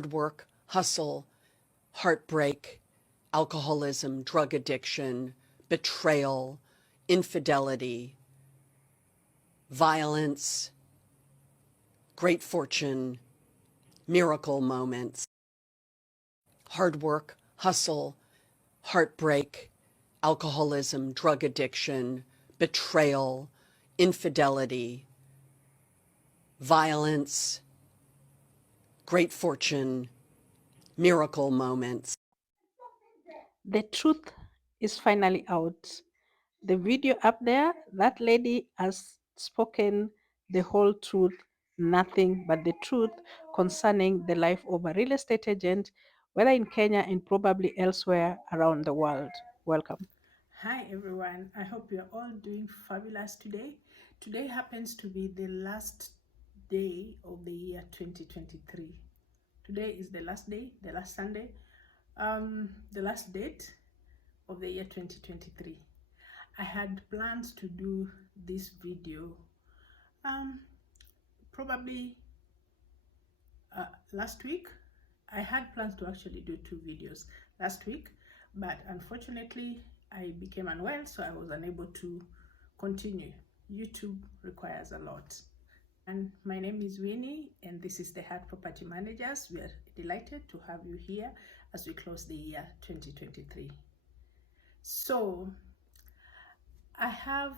hard work, hustle, heartbreak, alcoholism, drug addiction, betrayal, infidelity, violence, great fortune, miracle moments. Hard work, hustle, heartbreak, alcoholism, drug addiction, betrayal, infidelity, violence, great fortune, miracle moments. The truth is finally out. The video up there, that lady has spoken the whole truth, nothing but the truth concerning the life of a real estate agent, whether in Kenya and probably elsewhere around the world. Welcome. Hi everyone, I hope you're all doing fabulous today. Today happens to be the last day of the year 2023. Today is the last day, the last Sunday, the last date of the year 2023. I had plans to do this video probably last week. I had plans to actually do 2 videos last week, but unfortunately I became unwell, so I was unable to continue. YouTube requires a lot. And my name is Winnie, and this is the Heart Property Managers. We are delighted to have you here as we close the year 2023. So I have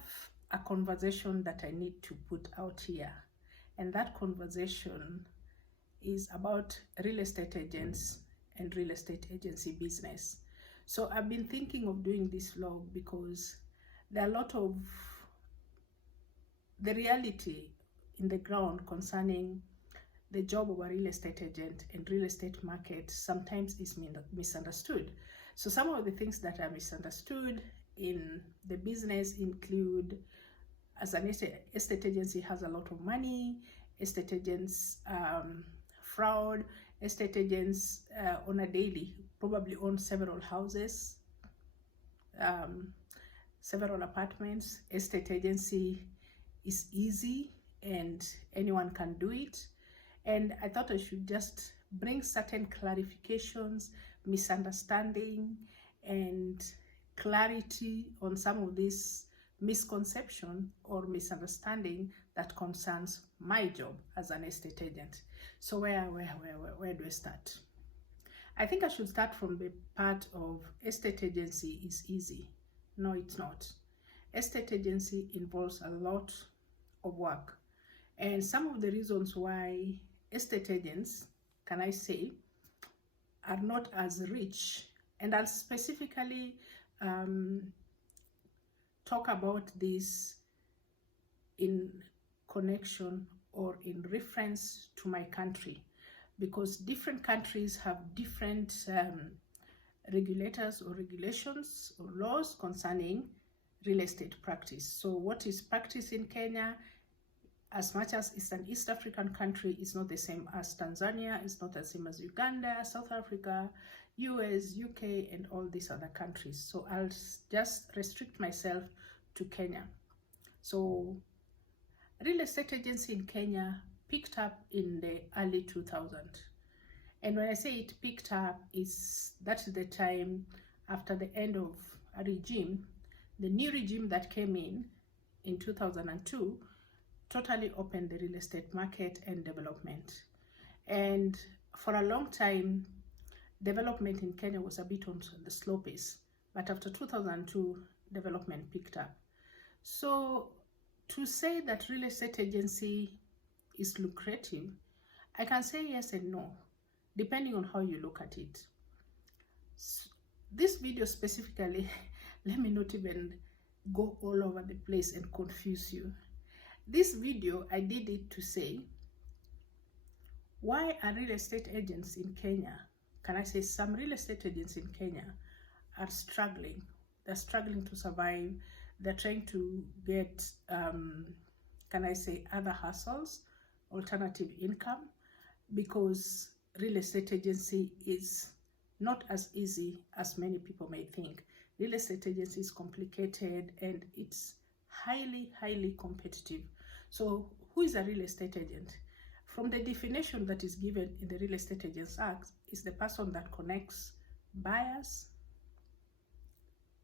a conversation that I need to put out here, and that conversation is about real estate agents and real estate agency business. So I've been thinking of doing this vlog because there are a lot of the reality in the ground concerning the job of a real estate agent and real estate market sometimes is misunderstood. So some of the things that are misunderstood in the business include, as an estate agency has a lot of money, estate agents fraud, estate agents on a daily probably own several houses, several apartments. Estate agency is easy and anyone can do it. And I thought I should just bring certain clarifications, misunderstanding, and clarity on some of this misconception or misunderstanding that concerns my job as an estate agent. So where do I start? I think I should start from the part of estate agency is easy. No, it's not. Estate agency involves a lot of work. And some of the reasons why estate agents, can I say, are not as rich, and I'll specifically talk about this in connection or in reference to my country, because different countries have different regulators or regulations or laws concerning real estate practice. So what is practice in Kenya, as much as it's an East African country, is not the same as Tanzania, it's not the same as Uganda, South Africa, US, UK, and all these other countries. So I'll just restrict myself to Kenya. So real estate agency in Kenya picked up in the early 2000s. And when I say it picked up, that's the time after the end of a regime. The new regime that came in 2002, totally opened the real estate market and development. And for a long time, development in Kenya was a bit on the slow pace. But after 2002, development picked up. So to say that real estate agency is lucrative, I can say yes and no, depending on how you look at it. So this video specifically, let me not even go all over the place and confuse you. This video, I did it to say, why are real estate agents in Kenya, can I say some real estate agents in Kenya are struggling. They're struggling to survive. They're trying to get, can I say, other hustles, alternative income, because real estate agency is not as easy as many people may think. Real estate agency is complicated and it's highly competitive. So who is a real estate agent? From the definition that is given in the Real Estate Agents Act, is the person that connects buyers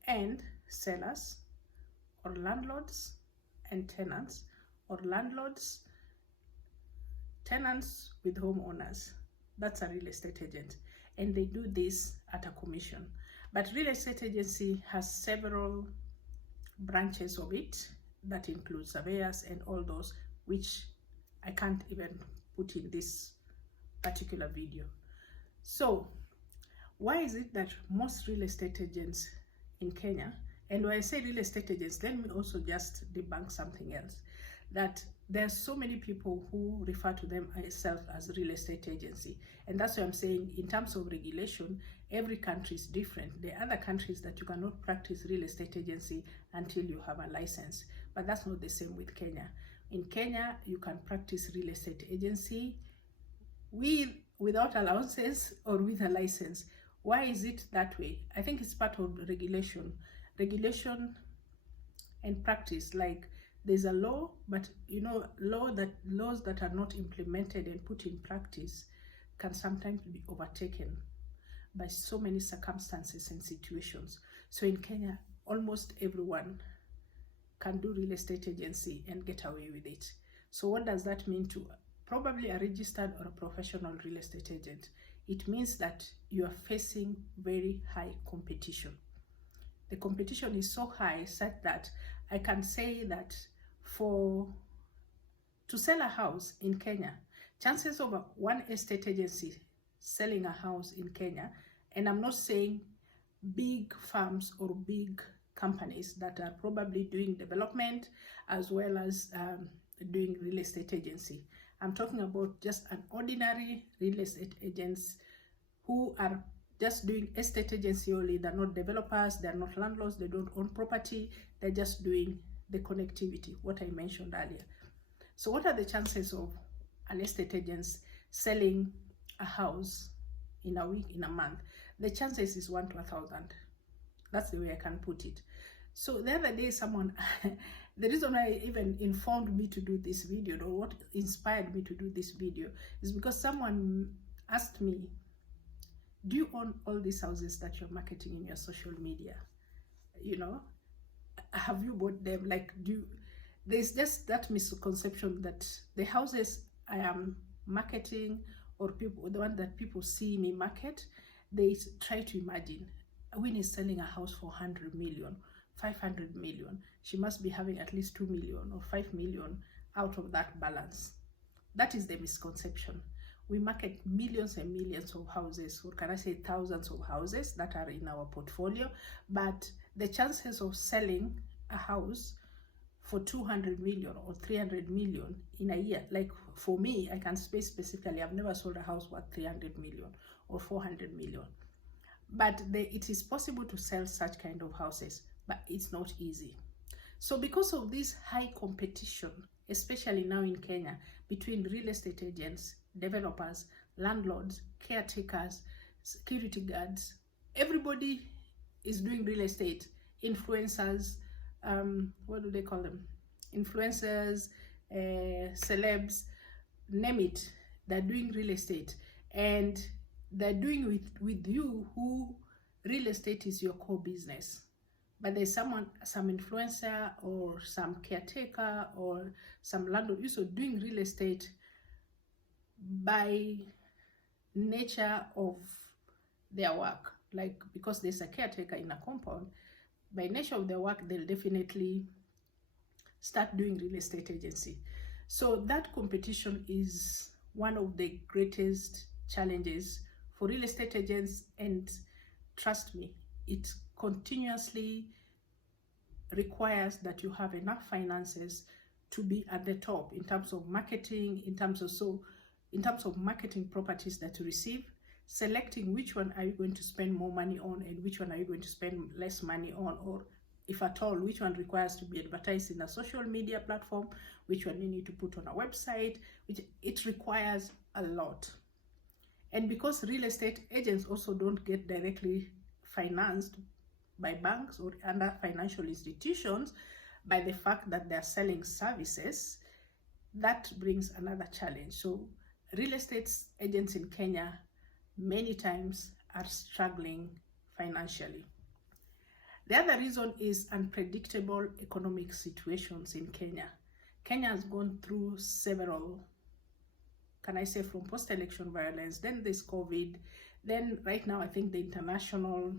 and sellers, or landlords and tenants, or landlords, tenants with homeowners. That's a real estate agent, and they do this at a commission. But real estate agency has several branches of it that include surveyors and all those, which I can't even put in this particular video. So why is it that most real estate agents in Kenya, and when I say real estate agents, let me also just debunk something else, that there are so many people who refer to themselves as real estate agency, and that's why I'm saying in terms of regulation, every country is different. There are other countries that you cannot practice real estate agency until you have a license, but that's not the same with Kenya. In Kenya, you can practice real estate agency without allowances or with a license. Why is it that way? I think it's part of regulation and practice. Like, there's a law, but you know, laws that are not implemented and put in practice can sometimes be overtaken by so many circumstances and situations. So in Kenya, almost everyone can do real estate agency and get away with it. So what does that mean to probably a registered or a professional real estate agent? It means that you are facing very high competition. The competition is so high such that I can say that to sell a house in Kenya, chances of one estate agency selling a house in Kenya, and I'm not saying big firms or big companies that are probably doing development as well as doing real estate agency. I'm talking about just an ordinary real estate agents who are just doing estate agency only. They're not developers, they're not landlords, they don't own property, they're just doing the connectivity, what I mentioned earlier. So what are the chances of an estate agent selling a house in a week, in a month? The chances is 1 to 1,000. That's the way I can put it. So the other day, someone, the reason why even informed me to do this video, or what inspired me to do this video, is because someone asked me, do you own all these houses that you're marketing in your social media? You know, have you bought them? Like, there's just that misconception that the houses I am marketing, or the one that people see me market, they try to imagine, Winnie is selling a house for 100 million, 500 million. She must be having at least 2 million or 5 million out of that balance. That is the misconception. We market millions and millions of houses, or can I say thousands of houses that are in our portfolio, but the chances of selling a house for 200 million or 300 million in a year, like for me, I can say specifically, I've never sold a house worth 300 million or 400 million. But it is possible to sell such kind of houses, but it's not easy. So because of this high competition, especially now in Kenya, between real estate agents, developers, landlords, caretakers, security guards, everybody is doing real estate. Influencers, what do they call them? Influencers, celebs, name it, they're doing real estate. And they're doing with you who real estate is your core business. But there's some influencer or some caretaker or some landlord also doing real estate by nature of their work. Like, because there's a caretaker in a compound, by nature of their work, they'll definitely start doing real estate agency. So that competition is one of the greatest challenges for real estate agents, and trust me, it continuously requires that you have enough finances to be at the top in terms of marketing, in terms of marketing properties that you receive, selecting which one are you going to spend more money on and which one are you going to spend less money on, or if at all, which one requires to be advertised in a social media platform, which one you need to put on a website, which it requires a lot. And because real estate agents also don't get directly financed by banks or other financial institutions, by the fact that they're selling services, that brings another challenge. So real estate agents in Kenya many times are struggling financially. The other reason is unpredictable economic situations in Kenya. Kenya has gone through several, can I say, from post-election violence, then this COVID, then right now I think the international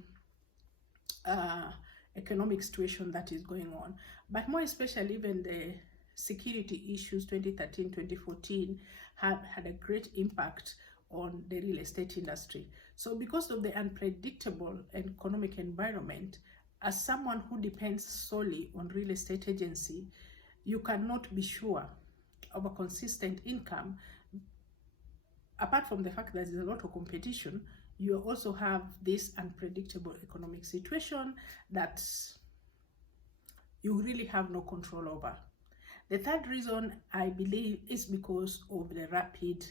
economic situation that is going on, but more especially even the security issues 2013 2014 had a great impact on the real estate industry. So because of the unpredictable economic environment, as someone who depends solely on real estate agency, you cannot be sure of a consistent income. Apart from the fact that there's a lot of competition, you also have this unpredictable economic situation that you really have no control over. The third reason, I believe, is because of the rapid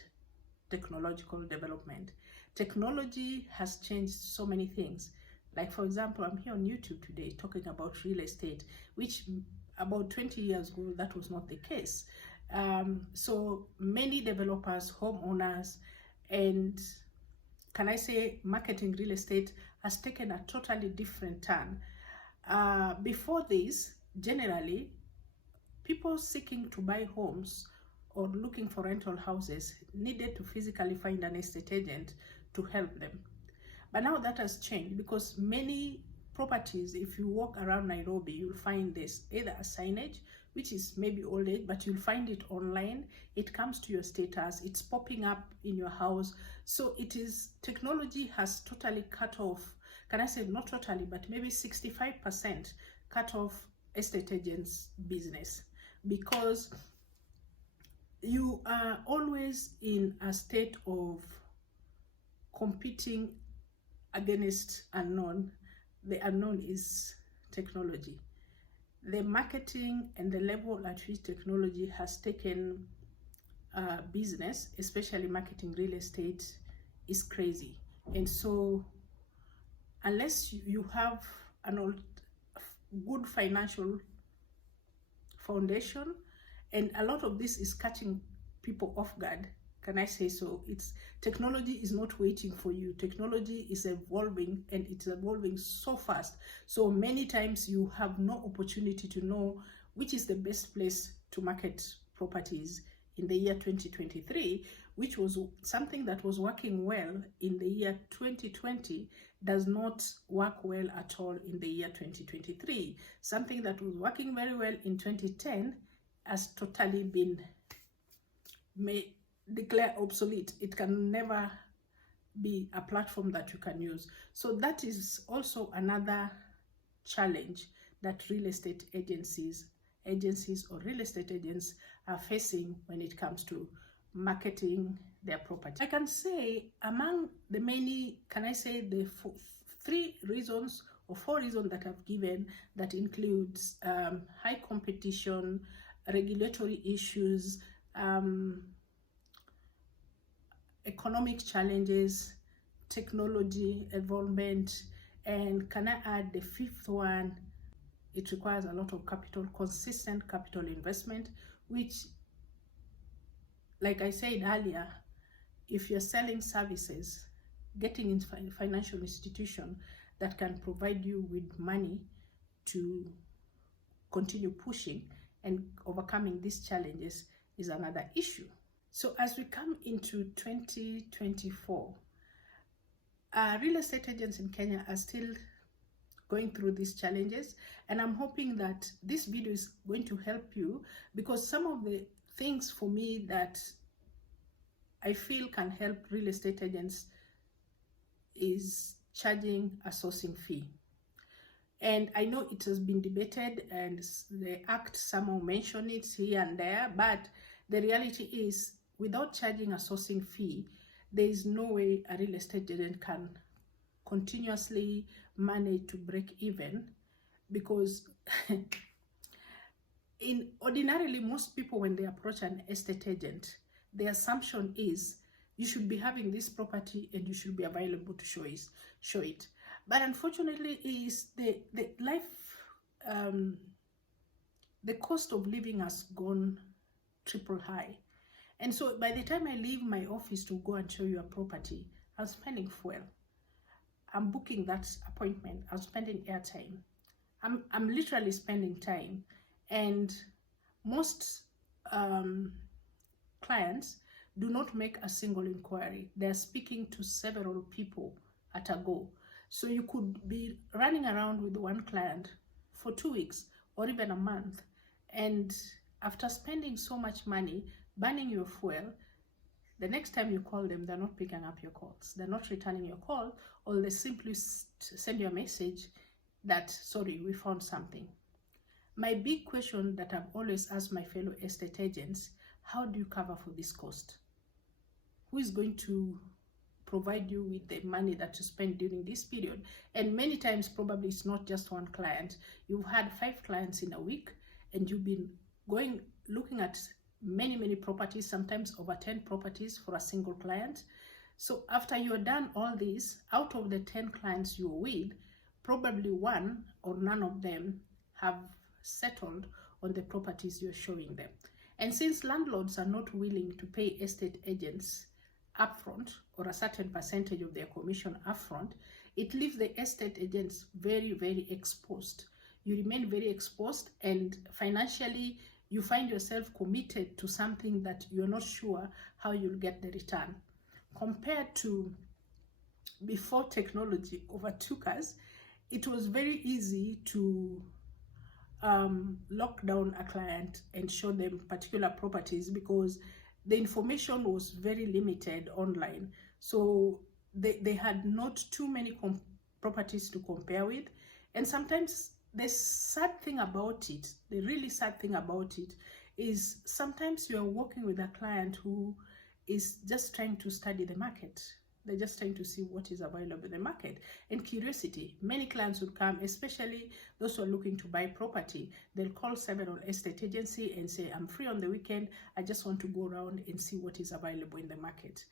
technological development. Technology has changed so many things. Like, for example, I'm here on YouTube today talking about real estate, which about 20 years ago, that was not the case. So many developers, homeowners, and can I say marketing real estate has taken a totally different turn. Before this, generally, people seeking to buy homes or looking for rental houses needed to physically find an estate agent to help them. But now that has changed, because many properties, if you walk around Nairobi, you'll find this, either a signage, which is maybe old age, but you'll find it online. It comes to your status, it's popping up in your house. So it is, technology has totally cut off, can I say not totally, but maybe 65% cut off estate agents' business, because you are always in a state of competing against unknown. The unknown is technology. The marketing and the level at which technology has taken business, especially marketing real estate, is crazy. And so unless you have an good financial foundation, and a lot of this is catching people off guard, can I say so? It's, technology is not waiting for you. Technology is evolving, and it's evolving so fast. So many times you have no opportunity to know which is the best place to market properties in the year 2023, which was something that was working well in the year 2020 does not work well at all in the year 2023. Something that was working very well in 2010 has totally been declared obsolete. It can never be a platform that you can use. So that is also another challenge that real estate agencies or real estate agents are facing when it comes to marketing their property. I can say among the many, can I say the three reasons or four reasons that I've given, that includes high competition, regulatory issues, economic challenges, technology involvement, and can I add the fifth one? It requires a lot of capital, consistent capital investment, which, like I said earlier, if you're selling services, getting into a financial institution that can provide you with money to continue pushing and overcoming these challenges is another issue. So as we come into 2024, real estate agents in Kenya are still going through these challenges, and I'm hoping that this video is going to help you, because some of the things for me that I feel can help real estate agents is charging a sourcing fee. And I know it has been debated, and the act somehow mentioned it here and there, but the reality is, without charging a sourcing fee, there is no way a real estate agent can continuously manage to break even, because ordinarily most people, when they approach an estate agent, the assumption is you should be having this property and you should be available to show it. But unfortunately, is the cost of living has gone triple high, And so by the time I leave my office to go and show you a property, I'm spending fuel. I'm booking that appointment. I'm spending airtime. I'm literally spending time. And most clients do not make a single inquiry. They're speaking to several people at a go. So you could be running around with one client for 2 weeks or even a month. And after spending so much money, burning your fuel, the next time you call them, they're not picking up your calls. They're not returning your call, or they simply send you a message that, sorry, we found something. My big question that I've always asked my fellow estate agents, how do you cover for this cost? Who is going to provide you with the money that you spend during this period? And many times, probably it's not just one client. You've had 5 clients in a week, and you've been looking at many properties, sometimes over 10 properties for a single client. So after you're done all this, out of the 10 clients you're with, probably one or none of them have settled on the properties you're showing them. And since landlords are not willing to pay estate agents upfront or a certain percentage of their commission upfront, it leaves the estate agents very exposed. You remain very exposed, and financially you find yourself committed to something that you're not sure how you'll get the return. Compared to before technology overtook us, it was very easy to lock down a client and show them particular properties because the information was very limited online. So they had not too many properties to compare with. And sometimes the sad thing about it, the really sad thing about it, is sometimes you are working with a client who is just trying to study the market. They're just trying to see what is available in the market. And curiosity, many clients would come, especially those who are looking to buy property. They'll call several estate agency and say, I'm free on the weekend. I just want to go around and see what is available in the market.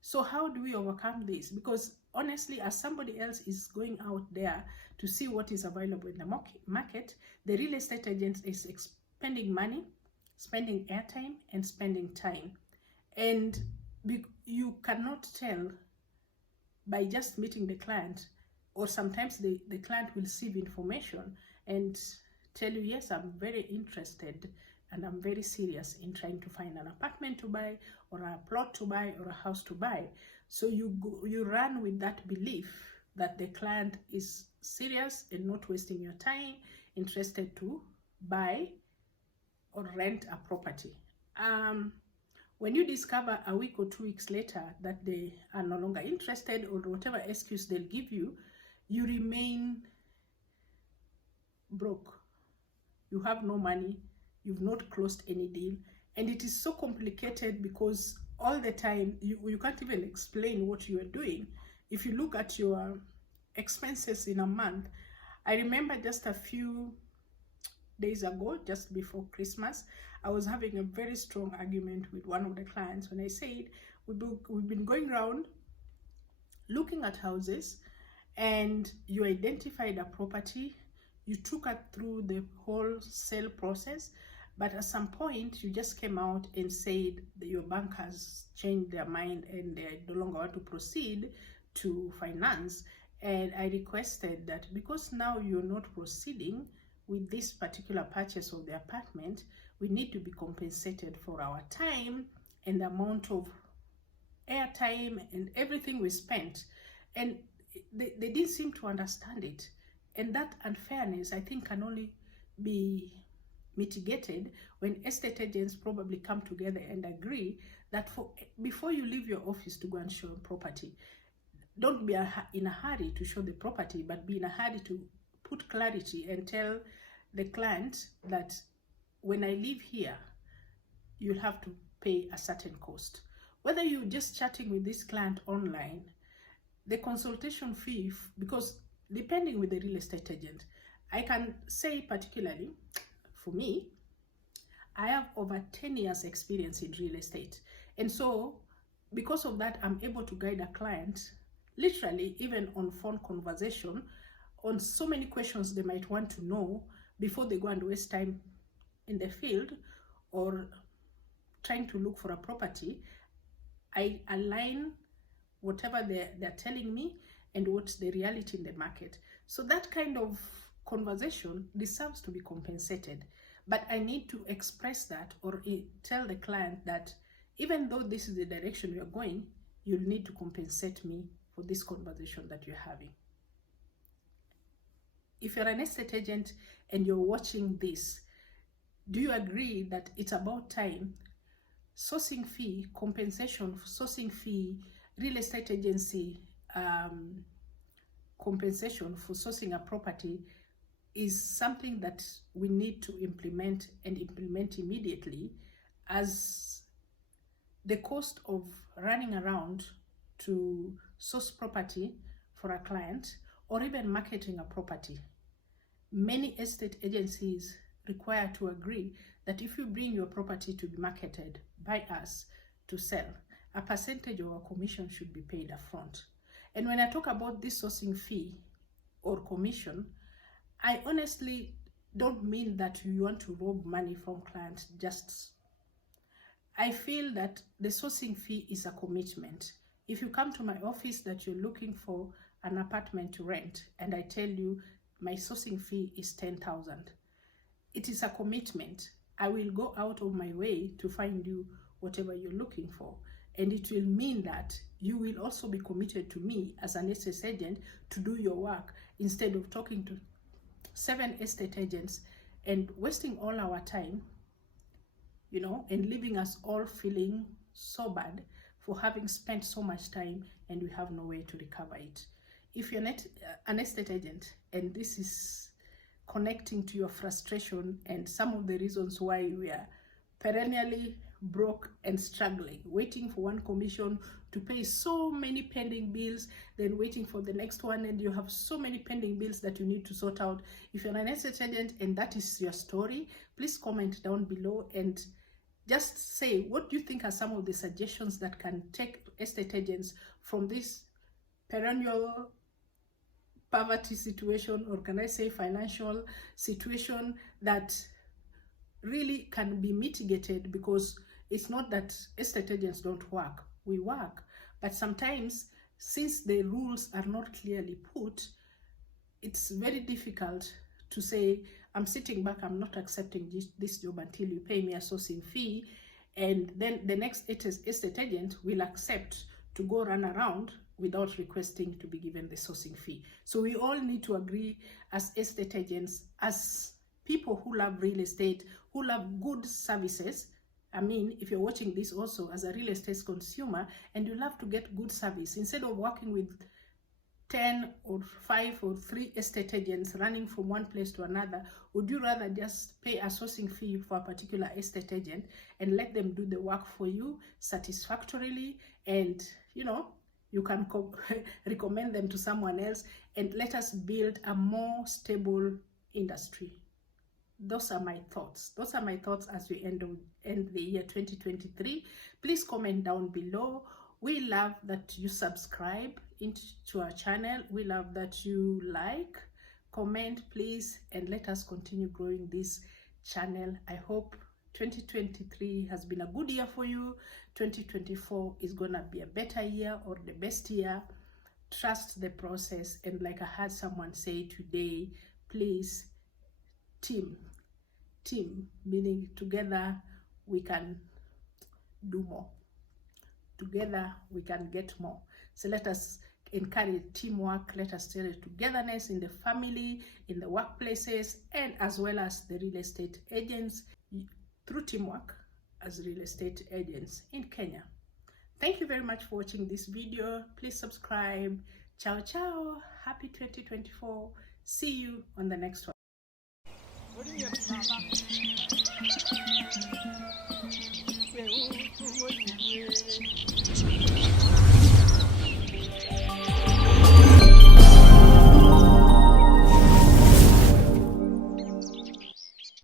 So how do we overcome this? Because honestly, as somebody else is going out there to see what is available in the market, the real estate agent is spending money, spending airtime, and spending time. And you cannot tell by just meeting the client, or sometimes the client will receive information and tell you, yes, I'm very interested and I'm very serious in trying to find an apartment to buy or a plot to buy or a house to buy. So you run with that belief that the client is serious and not wasting your time, interested to buy or rent a property. When you discover a week or 2 weeks later that they are no longer interested, or whatever excuse they'll give you, you remain broke. You have no money, you've not closed any deal, and it is so complicated because all the time you can't even explain what you are doing. If you look at your expenses in a month, I remember just a few days ago, just before Christmas, I was having a very strong argument with one of the clients when I said, we've been going around looking at houses, and you identified a property, you took it through the whole sale process, but at some point you just came out and said that your bank has changed their mind and they no longer want to proceed to finance. And I requested that because now you're not proceeding with this particular purchase of the apartment, we need to be compensated for our time and the amount of airtime and everything we spent. And they didn't seem to understand it. And that unfairness, I think, can only be mitigated when estate agents probably come together and agree that before you leave your office to go and show a property, don't be in a hurry to show the property, but be in a hurry to put clarity and tell the client that when I leave here, you'll have to pay a certain cost. Whether you're just chatting with this client online, the consultation fee, because depending with the real estate agent, I can say particularly for me, I have over 10 years experience in real estate. And so because of that, I'm able to guide a client literally even on phone conversation on so many questions they might want to know before they go and waste time in the field or trying to look for a property, I align whatever they're telling me and what's the reality in the market. So that kind of conversation deserves to be compensated. But I need to express that or tell the client that even though this is the direction you're going, you'll need to compensate me for this conversation that you're having. If you're an estate agent and you're watching this, do you agree that it's about time sourcing fee, compensation for sourcing fee, real estate agency compensation for sourcing a property is something that we need to implement and implement immediately, as the cost of running around to source property for a client or even marketing a property. Many estate agencies require to agree that if you bring your property to be marketed by us to sell, a percentage of our commission should be paid upfront. And when I talk about this sourcing fee or commission, I honestly don't mean that you want to rob money from clients. I feel that the sourcing fee is a commitment. If you come to my office that you're looking for an apartment to rent and I tell you my sourcing fee is 10,000, it is a commitment. I will go out of my way to find you whatever you're looking for. And it will mean that you will also be committed to me as an estate agent to do your work, instead of talking to 7 estate agents and wasting all our time, and leaving us all feeling so bad for having spent so much time and we have no way to recover it. If you're not an estate agent and this is connecting to your frustration and some of the reasons why we are perennially broke and struggling, waiting for one commission to pay so many pending bills, then waiting for the next one, and you have so many pending bills that you need to sort out. If you're an estate agent and that is your story, please comment down below and just say what do you think are some of the suggestions that can take estate agents from this perennial poverty situation, or can I say financial situation, that really can be mitigated. Because it's not that estate agents don't work, we work, but sometimes since the rules are not clearly put, it's very difficult to say I'm sitting back, I'm not accepting this job until you pay me a sourcing fee, and then the next estate agent will accept to go run around without requesting to be given the sourcing fee. So we all need to agree as estate agents, as people who love real estate, who love good services. I mean, if you're watching this also as a real estate consumer and you love to get good service, instead of working with 10 or 5 or 3 estate agents running from one place to another, would you rather just pay a sourcing fee for a particular estate agent and let them do the work for you satisfactorily, and you can recommend them to someone else, and let us build a more stable industry? Those are my thoughts. Those are my thoughts as we end the year 2023. Please comment down below. We love that you subscribe into our channel. We love that you like, comment, please, and let us continue growing this channel. I hope 2023 has been a good year for you. 2024 is gonna be a better year, or the best year. Trust the process, and like I heard someone say today, please, team, meaning together we can do more, together we can get more. So let us encourage teamwork, let us tell togetherness in the family, in the workplaces, and as well as the real estate agents, through teamwork as real estate agents in Kenya. Thank you very much for watching this video. Please subscribe. Ciao ciao, happy 2024. See you on the next one.